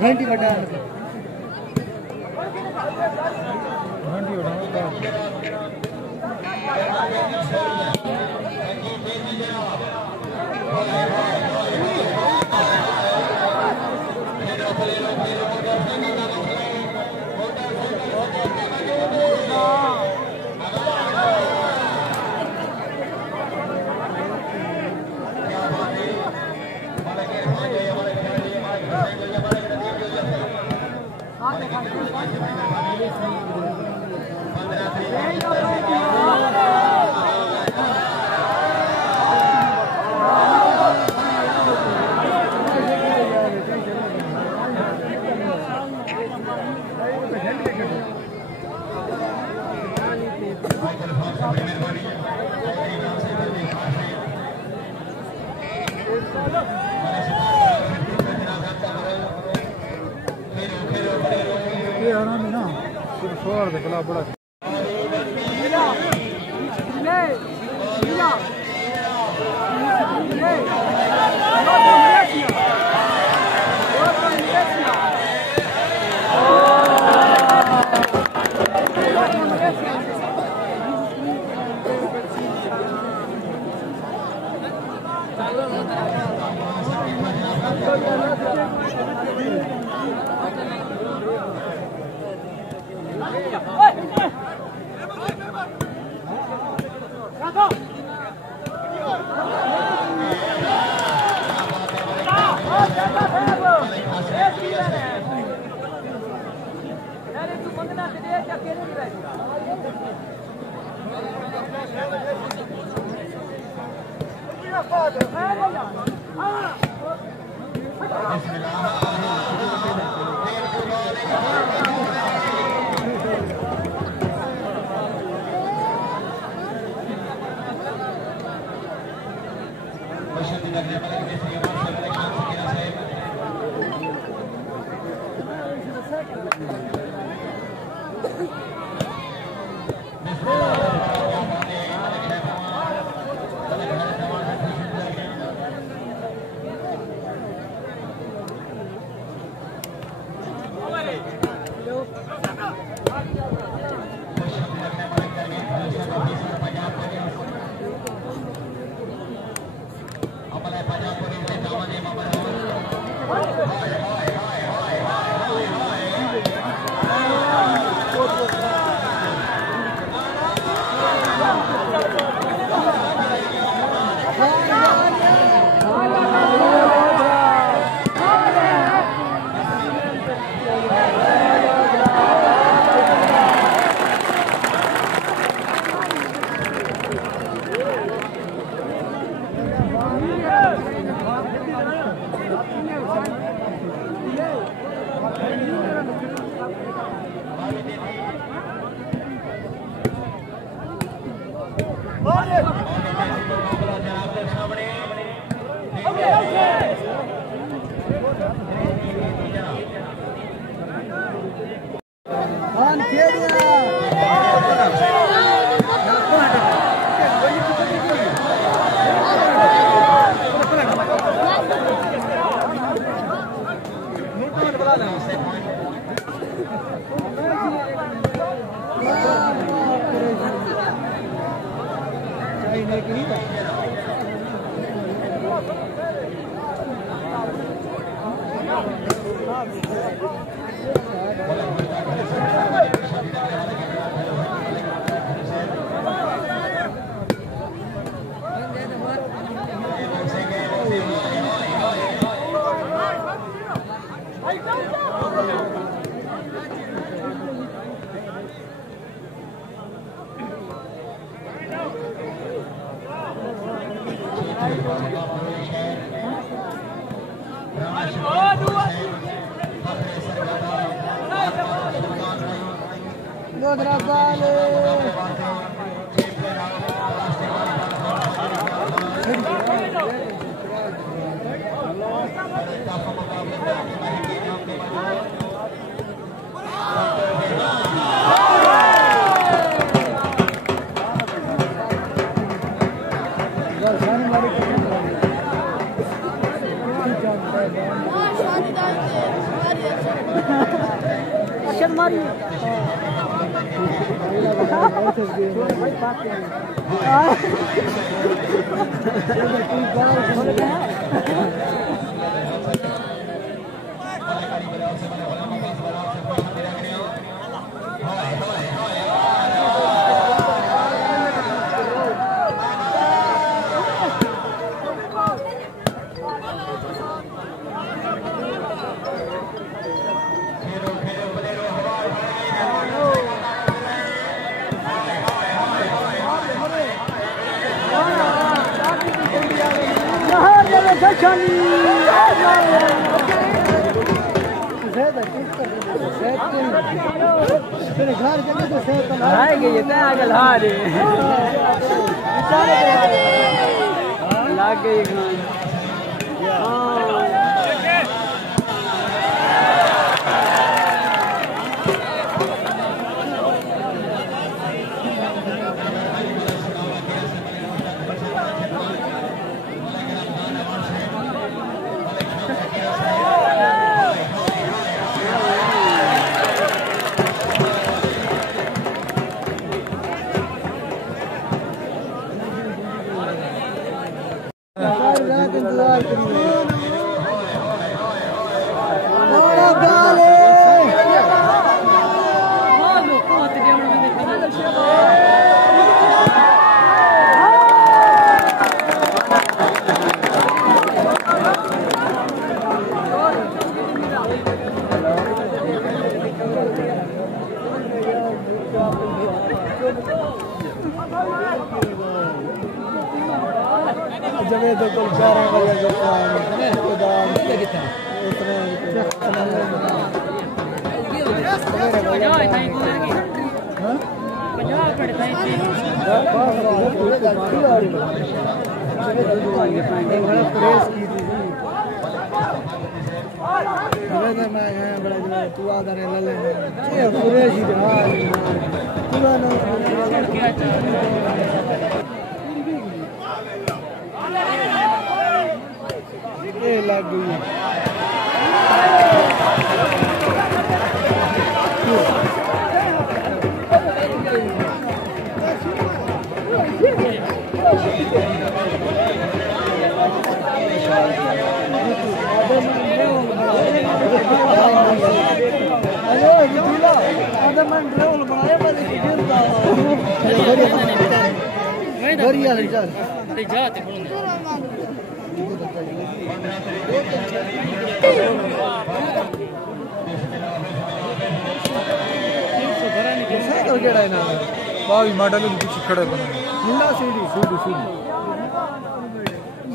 घंटी बटा बड़ा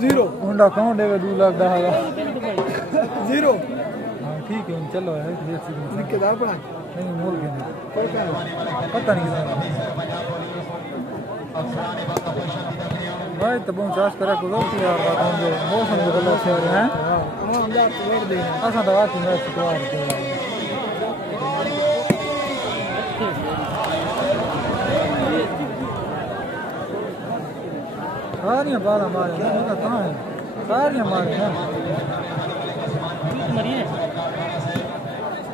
जीरो होंडा कौन देगा 2 लाख 10,000 जीरो। हाँ ठीक है चलो है निकेदार पड़ा नहीं मोल के नहीं पता नहीं भाई तब हम चार्ज करा को लोग यार बात हम जो मौसम को गलत से हैं हम जा छोड़ दे ऐसा दवा की मैं तो सारियां बाल हमारे हैं कहाँ है सारियां हमारे हैं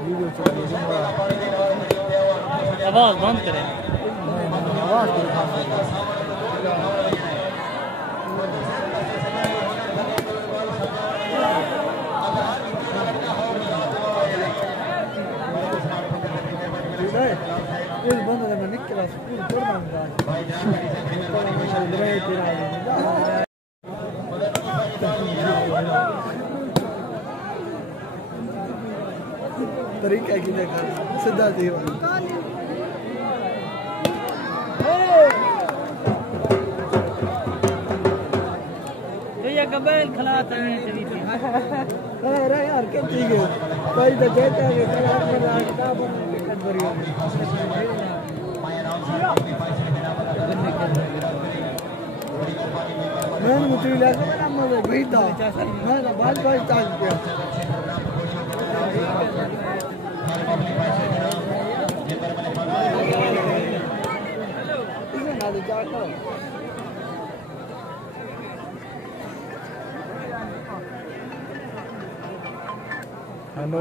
वीडियो चल रही है आवाज बंद करें आवाज तो इस बंद में निकला स्कूल पढ़ना था तरीका की देखा सीधा दियो कबैल खिलाता है तेरी अरे यार क्या ठीक है कोई तो कहता है खिलाफ में लाता बन करियो मैं मुझे लगा ना मैं बैठा मैं तो बाल बाल ताज पे इसे ना दे जाता हेलो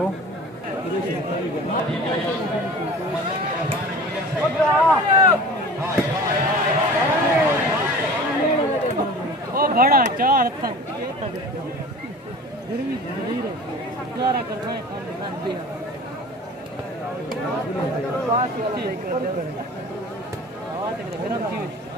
ओ बड़ा चार था गर्मी द्वारा करना है काम बना दिया गरम थी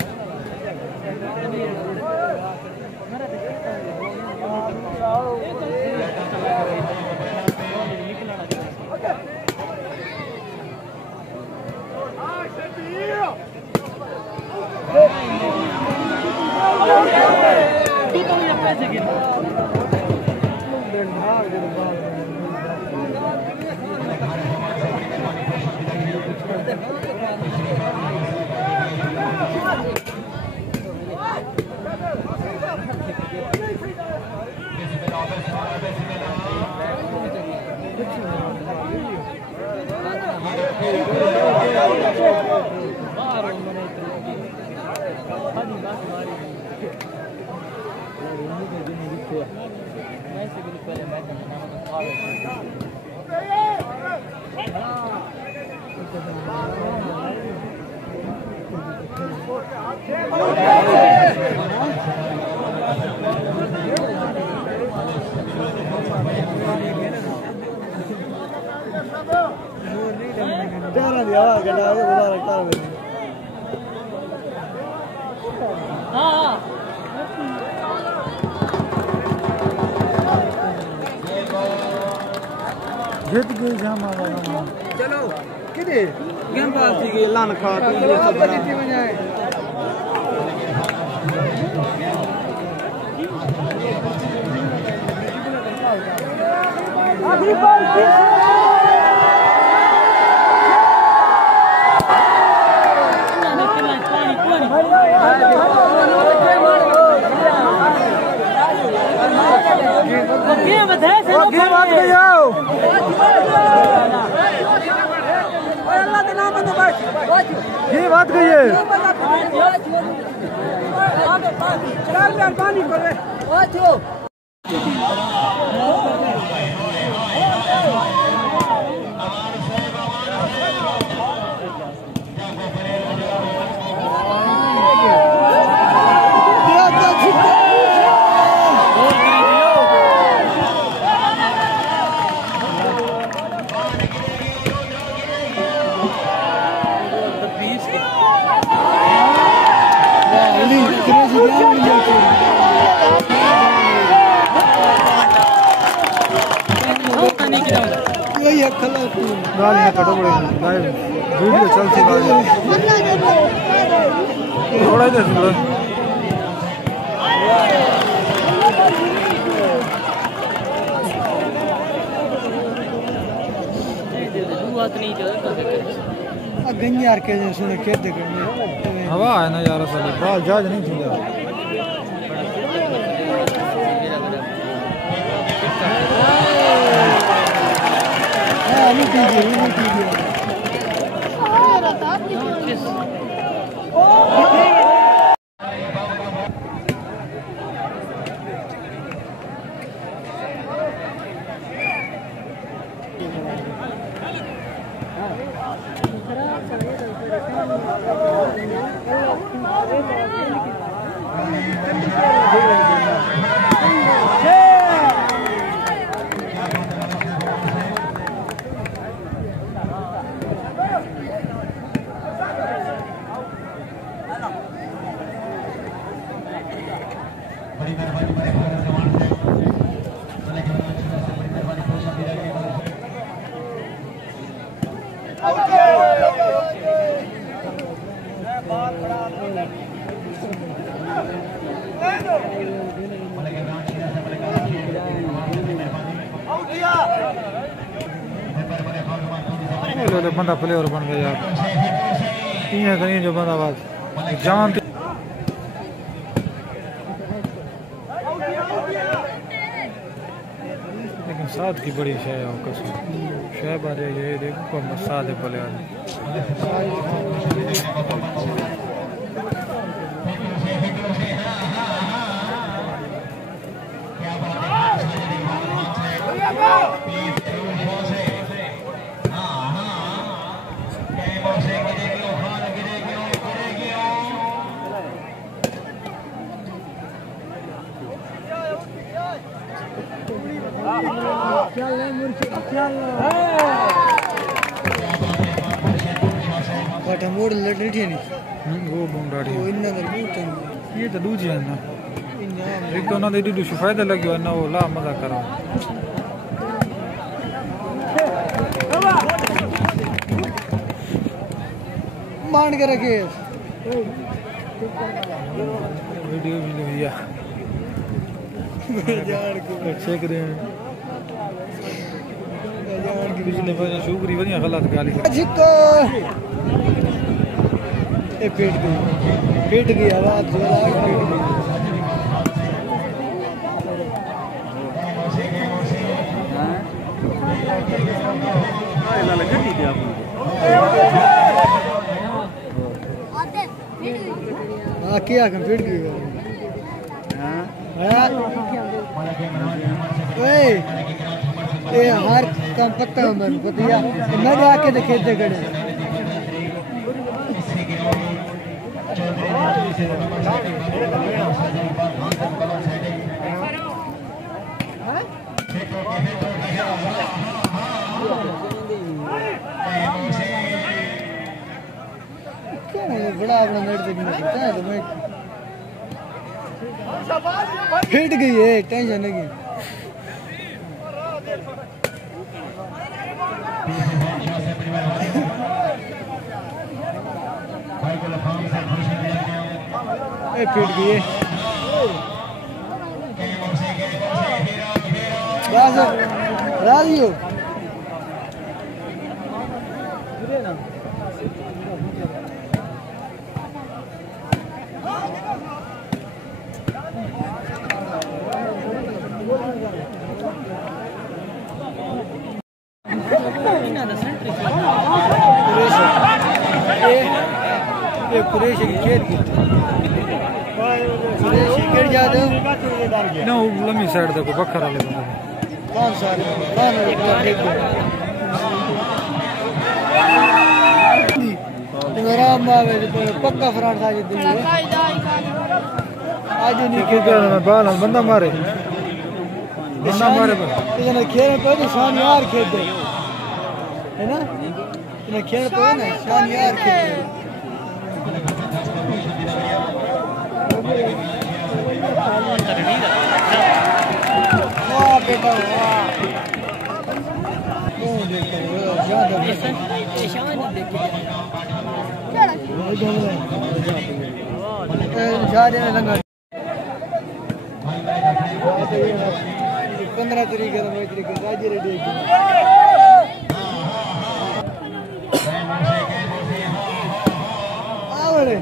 जीत गए जाम चलो किधे गेम पास थी गई लान खा चलो अब जीती में जाए अभी बॉल ये बात कहिए पानी कर गालियाँ कटो पड़ेगी लाइव वीडियो चलती थोड़ा इधर थोड़ा गंगे यार के सुने खेत देखे हवा है ना यार साले बाल जहाज नहीं थी यार नहीं कीजिए नहीं कीजिए बहुत बड़ा बंदा प्लेयर बन गया यार इं कहीं जो बंदा बस जान लेकिन साथ की बड़ी शय है कसम शय बारे ये देखो साथ है प्लेयर मोड़ लड़ी नहीं वो बुंडाड़ी वो इन्ना दर बूटन ये तो दूजी है ना एक तो ना दे दूसरी फायदा लगे ना वो ला मजा करो मान के रखे वीडियो भी लिया चेक रहे हैं पिछले बार शुक्री बढ़िया गलत गाली जिको ए पेट गई आवाज जोर आ पेट गई हां लाला गड्डी दे आपको हां क्या कम पेट गई हां ओए ये हर काम पता है मन पतिया मैं आके देखे थे गड़े क्या बड़ा अपना मेड देखना पड़ता है तो मैं फिट गई है टेंशन नहीं फिट गई राजी हो कुरेश की खेत की कुरेश गिर जाते ना लम्बी साइड देखो बखर वाले बंदे कौन सा कौन राम बाबे पक्का फ्रॉड था जी आज नहीं के में बाल बंदा मारे इतने खेल पे तो शान यार खेल दे है ना इतने खेल पे ना शान यार खेल दे वाह बेटा वाह कौन देखता है ज्यादा शान देखे ज्यादा लंगा 15 तरीके का मैत्री के राजी रेडी आवरे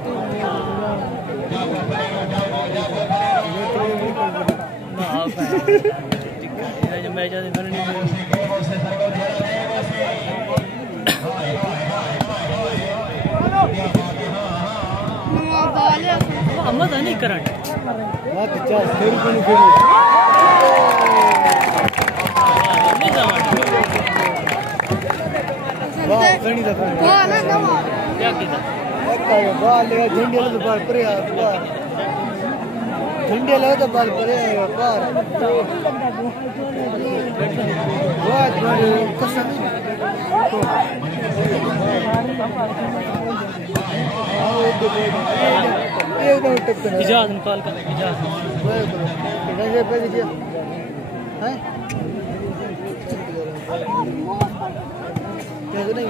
मैच आदि करनी मजा नहीं करंट बात 400 रुपए नु खेली वाह सनी दा वाह ना नवा क्या कीता वाह ले झंडे ले बाल पर यार झंडे ले तो बाल पर यार वाह बड़े कसम इजाज़ निकाल कर इजाज़ कैसे पे दीजिए हैं कैसे नहीं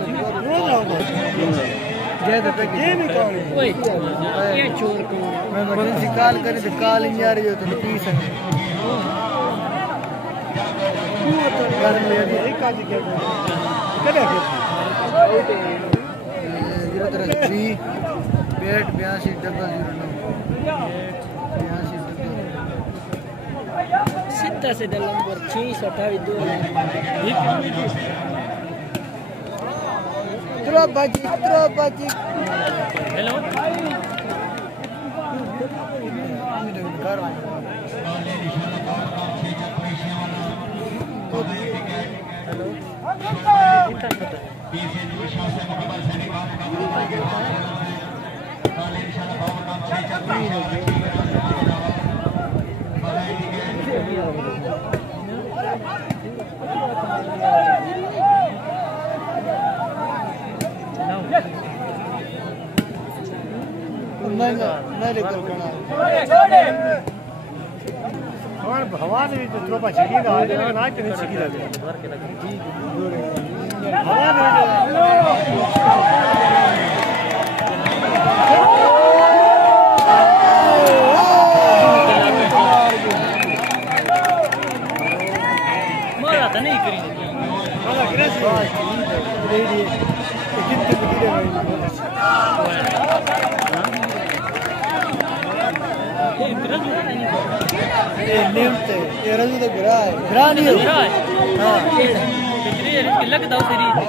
जय तो पैकेज ये नहीं कौन वही ये चोर को मैं इमरजेंसी कॉल करी तो कॉल नहीं आ रही हो तो पी सकते घर में ये एक काज किया कदा के 03 पेट 8209 सीधा से नंबर 628 बाजी हेलो भगवान भी तो थोड़ा छिड़ी ना आज ना इतनी छिड़ी लगे भगवान मारा था नहीं करी मारा ग्रेस दे दिए कितने बिगड़े भाई ये निम्ते ये रजू तो गिरा है नहीं हो हां कितनी लगता उसी निम्ता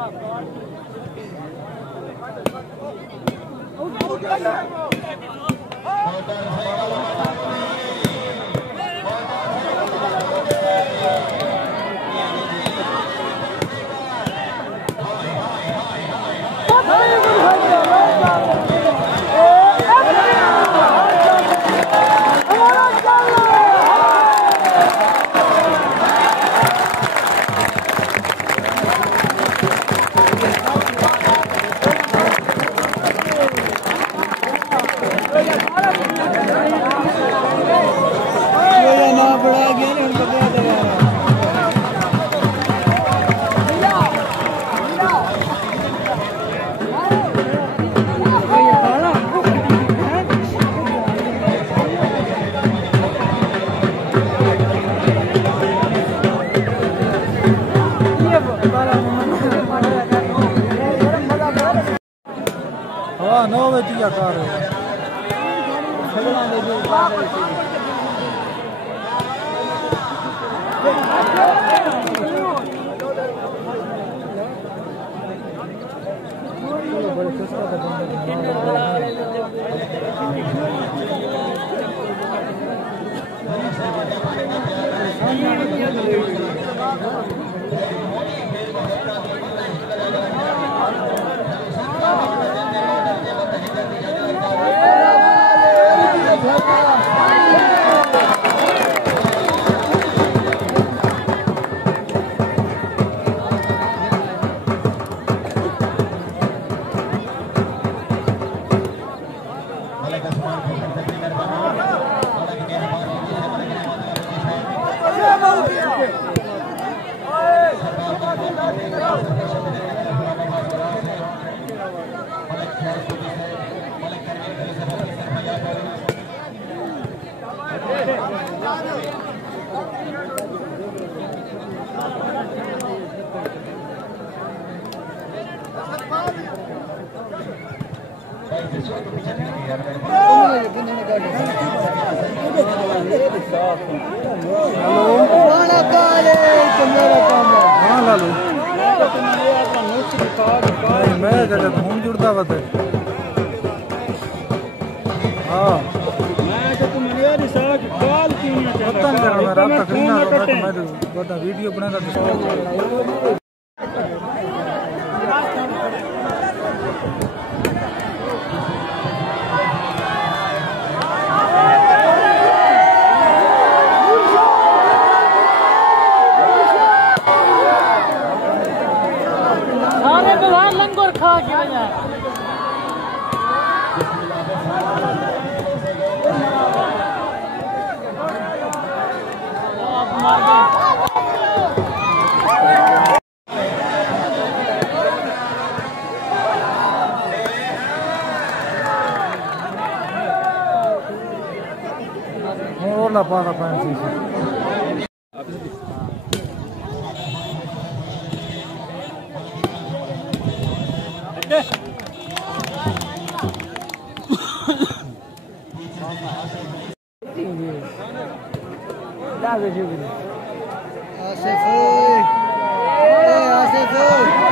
हाँ 9 बजे की कार है मैं जगह घूम जुड़ता बता हाँ पता नहीं मैं रात तक नहीं मैं बता वीडियो बना रहा लंगोर खा के वजह रोला पाना पानी आसिफ